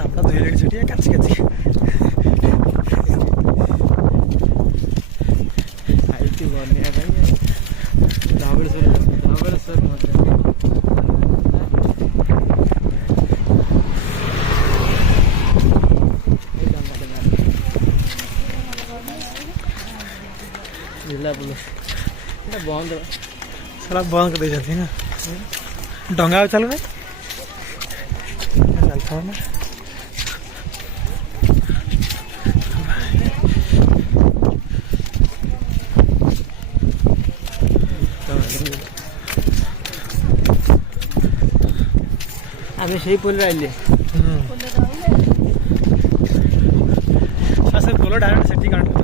आपला धुलेली सुटी आहे काची काची आहे ती बने काही धाबळेश्वर मध्ये जिला पुलिस बंद साला बंद कर दे जाती ना डोंगा चल भाई चलता है ना आम्ही সেই पोल राहिले असं पोल डायरेक्ट सेटिंग काढतो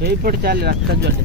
यही पड़ चल रास्ता जोड़े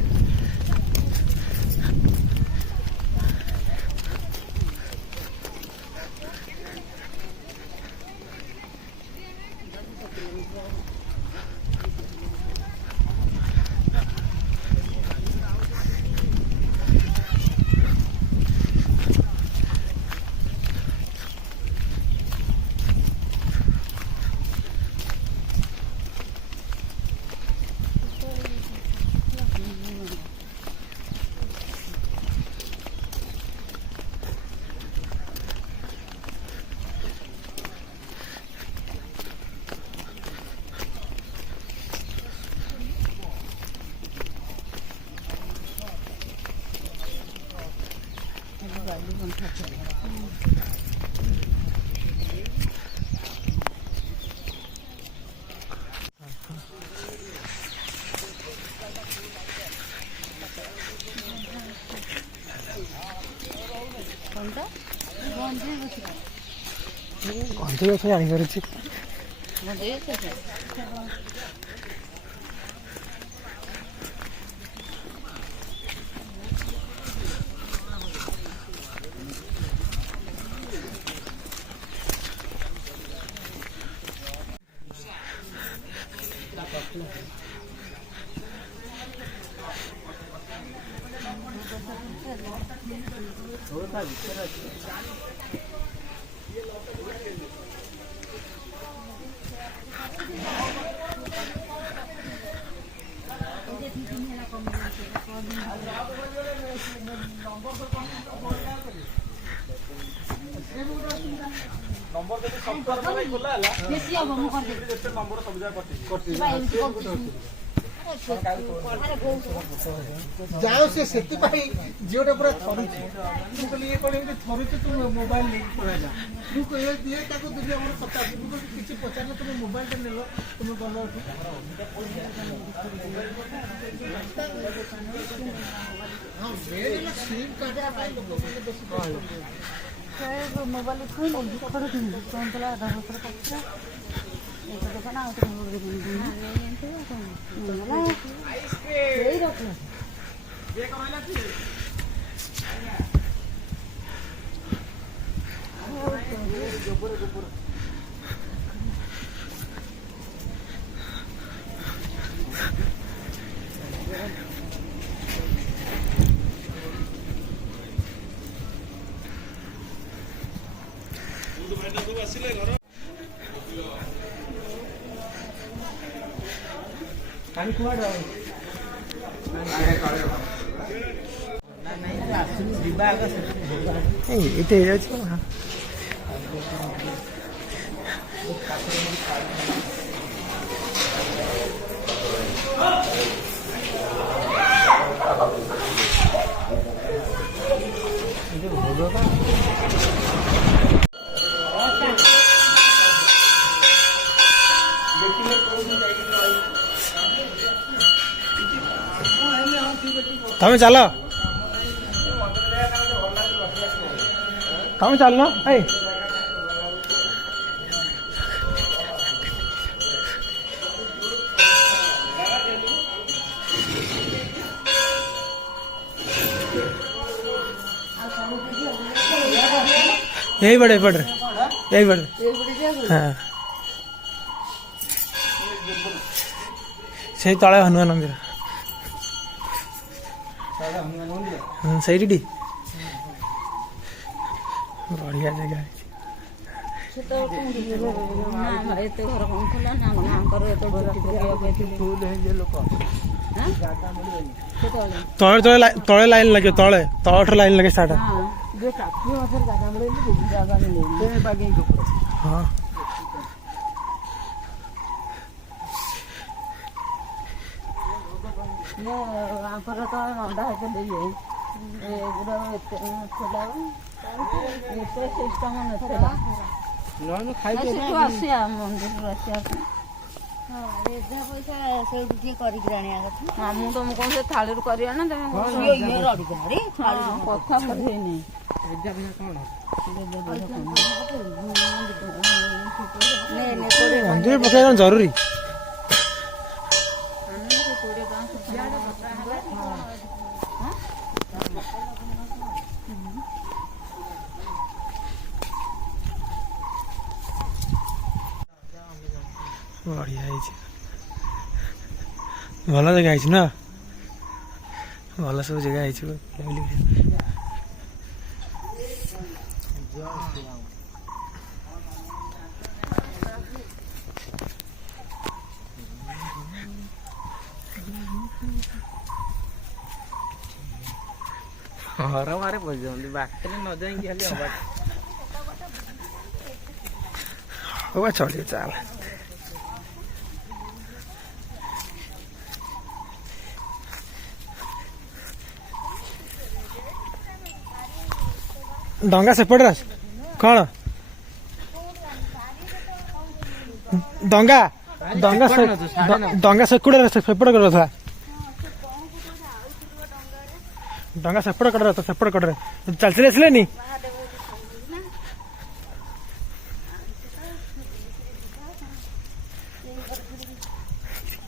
घंटे गछ जापर नंबर देखि संपर्क नहीं बोला हला बेसी अब हम कर दे जेते नंबर सब जगह कटि जाओ से सेति पाई जियोटा पूरा थरुची तू कहली ये कोन एमती थरुची तू मोबाइल ले पड़ा जा तू कहे दिए ताको दुनिया हमर 50 तू किछि पचाने तुम मोबाइल के नेलो तुम गलो हां वेल सिम कार्ड पाई लोग के बेसी तो मोबाइल कोई नहीं कर दे फोन चला 10 वर्ष तक एक तो बना तो यही रख ले ये कमाइला थी गोबर गोबर पानी कुआड़ रहा इटे ତମେ ଚାଲ ତମେ ଚାଲୁନ ଏଇ यही बड़े पड़ रहे यही बड़े हाँ से तले हनुमान मंदिर सही बढ़िया जगह है तले लाइन लगे तले तल लाइन लगे स्टार्ट हाँ थाली मंदिर पकड़ जरूरी बढ़िया भल जगह ना भल सब जगह घर मारे पहुंच बाटे न जाएंगे चलिए चाल डंगा सेपटे कौन डंगा डंगा डंगा सेकुड़े सेपटे कर था डंगा सेपटे कर रहा था सेपटे कर रहे चल चले इसलिए नहीं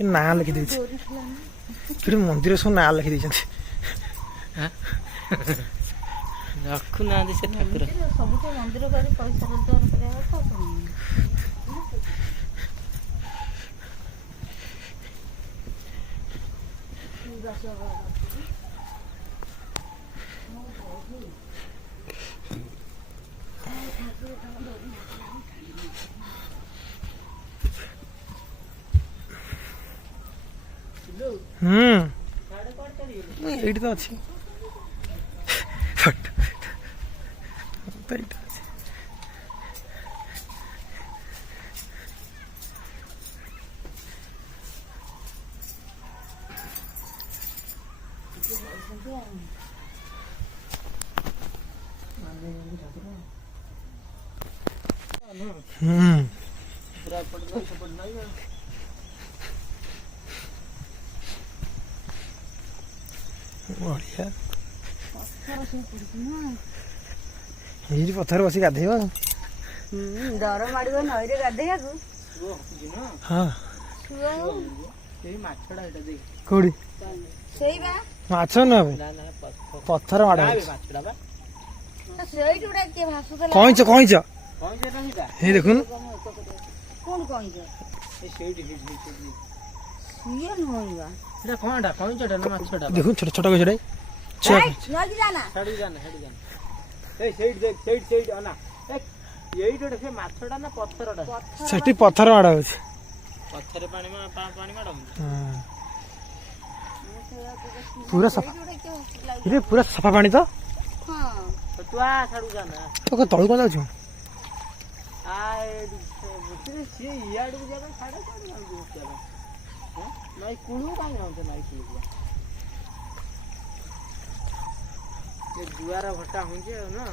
ना लिखी दी फिर मंदिर सब ना लिखी दी रखु ना से ठाकुर मंदिर पैसा ये तो अच्छी बढ़िया ये पत्थर बस गाधे डर माड़ नई गाधे हाँ कौड़ी माछ न पत्थर माड़ कईच कईच ये देखुन देखुन छोट छोट गछड़े सेठी पत्थर माड़ पूरा सफा ये पूरा सफा पानी तो तलू कौन जाऊ जुआर भट्टा हो ना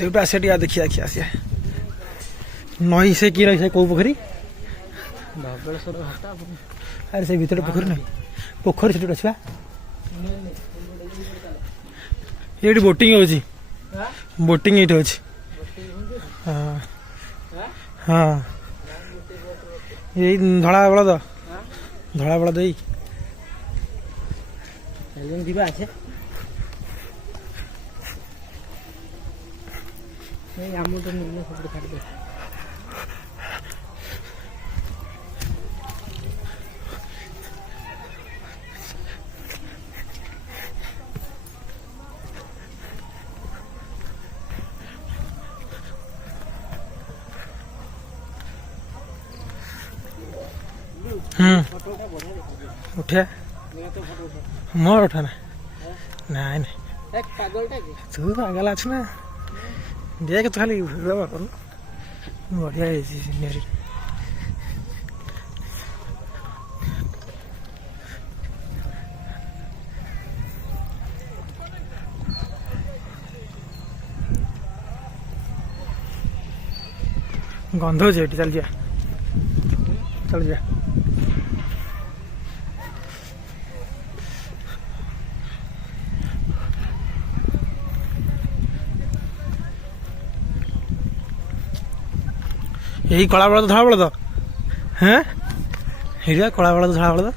ସେଇଠୁ ଆସିବା ଟିକେ ଦେଖିଆ ଦେଖିଆ ଆସିବା ନଈ ସେ କି ନଈ ସେ କୋଉ ପୋଖରୀ ଧବଳେଶ୍ୱର ଘାଟ ଆରେ ସେ ଭିତରେ ପୋଖରୀ ନାହିଁ ପୋଖରୀ ସେଠି ଅଛି ବା ଏଇଠି ବୋଟିଂ ହଉଛି ବୋଟିଂ ଏଇଠି ହଉଛି ହଁ ହଁ ଏଇ ଧଳା ବଳଦ ଏଇ ଯିବା আছে ଆମ ତ ମିଳିଲେ ସେପଟେ ଛାଡ଼ିଦେ उठे मोर उठा ना नाई नाई तू पागल अच्छ ना देख तो खाली बढ़िया सीनरी गंध हो चल जा चल जा यही कला बलद धड़ा बलद हाँ ये कला बलद धड़ा बलद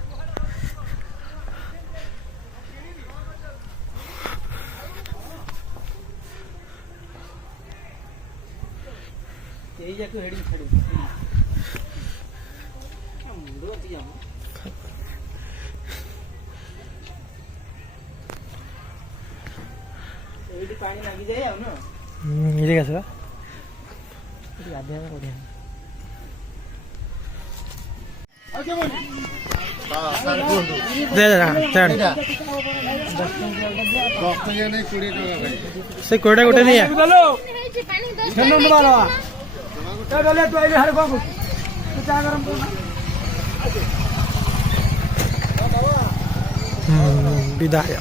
पानी लगी जाए ना ये कैसे गाधे बढ़िया दे से कोड़ा गोटे नहीं विदाय